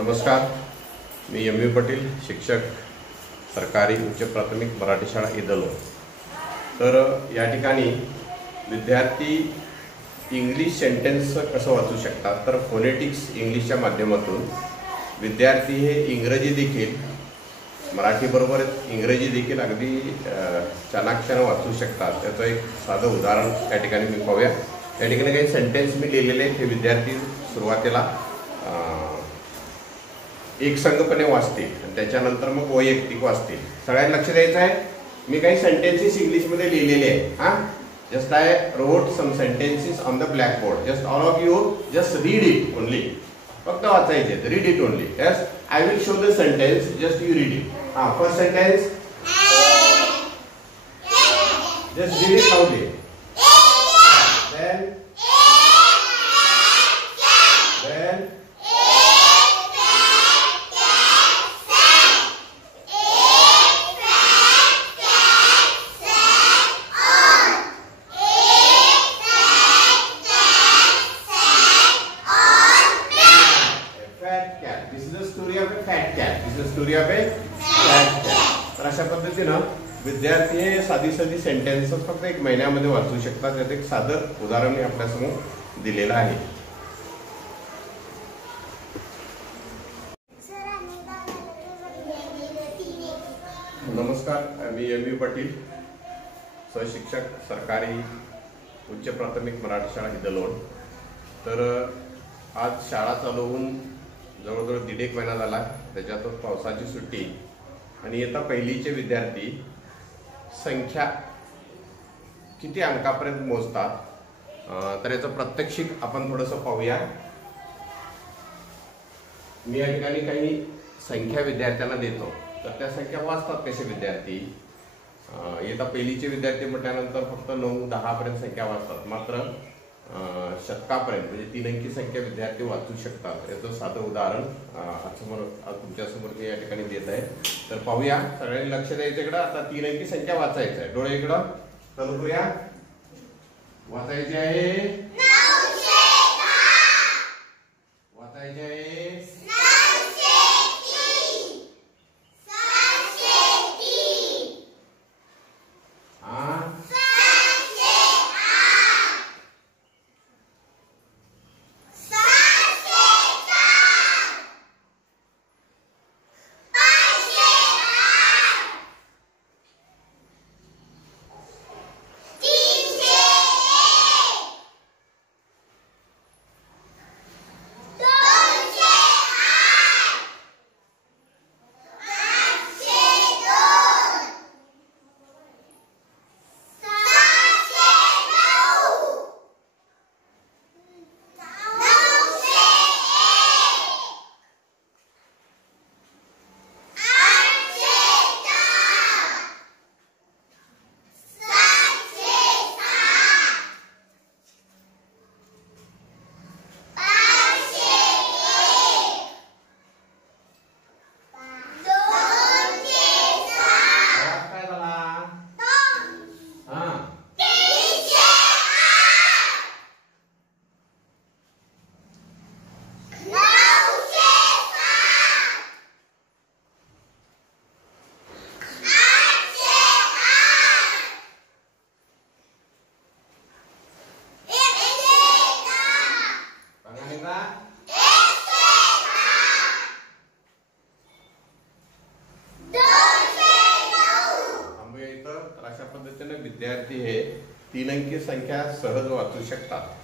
नमस्कार, मी M. We. Patil, शिक्षक, सरकारी उच्च प्राथमिक मराठी शाळा इदलो. तर या ठिकाणी विद्यार्थी इंग्लिश सेंटेन्स कसं वाचू शकतात, तर फोनेटिक्स इंग्लिशच्या माध्यमातून विद्यार्थी हे इंग्रजी देखील मराठीबरोबर इंग्रजी देखील अगदी चाणाक्षानं वाचू शकतात. त्याचं एक साधं उदाहरण या ठिकाणी मी पाहूया. या ठिकाणी काही सेंटेन्स मी लिहिलेले आहेत. हे विद्यार्थी सुरुवातीला एकसंघपणे वाचतील आणि त्याच्यानंतर मग वैयक्तिक वाचतील. सगळ्यांना लक्ष द्यायचं आहे. मी काही सेंटेन्सेस इंग्लिशमध्ये लिहिलेले आहेत. Just I wrote some sentences on the blackboard. Just all of you just read it only. फक्त वाचायचे, read it only. Yes, I will show the sentence, just you read it. First sentence, just read it loudly. Then story of a fat cat. तर अशा पद्धतीनं विद्यार्थी हे साधी sentence फक्त एक महिन्यामध्ये वाचू शकतात. त्यात एक साधं उदाहरण मी आपल्यासमोर दिलेलं आहे. नमस्कार, मी एम. वी. पाटील, सहशिक्षक, सरकारी उच्च प्राथमिक मराठी शाळा इदलोड. तर आज शाळा चालू होऊन जवळजवळ 1.5 महिना झाला. त्याच्यातच पावसाची सुट्टी आणि आता पहिलीचे विद्यार्थी संख्या किती अंकापर्यंत मोजतात, तर याचं प्रात्यक्षिक आपण थोडंसं पाहूया. मी या ठिकाणी काही संख्या विद्यार्थ्यांना देतो, तर त्या संख्या वाचतात कसे विद्यार्थी. येता पहिलीचे विद्यार्थी म्हटल्यानंतर फक्त 9-10 पर्यंत संख्या वाचतात. मात्र शतकापर्यंत म्हणजे 3 अंकी संख्या विद्यार्थी वाचू शकतात. याचं साधं उदाहरण आज तुमच्यासमोर मी या ठिकाणी देत आहे. तर पाहूया. सगळ्यांनी लक्ष द्यायचं इकडं. आता 3 अंकी संख्या वाचायचं आहे. डोळे इकडं चालू करूया. वाचायचे आहे, वाचायचे आहे. अशा पद्धतीने विद्यार्थी हे 3 अंकी संख्या सहज वाचू शकतात.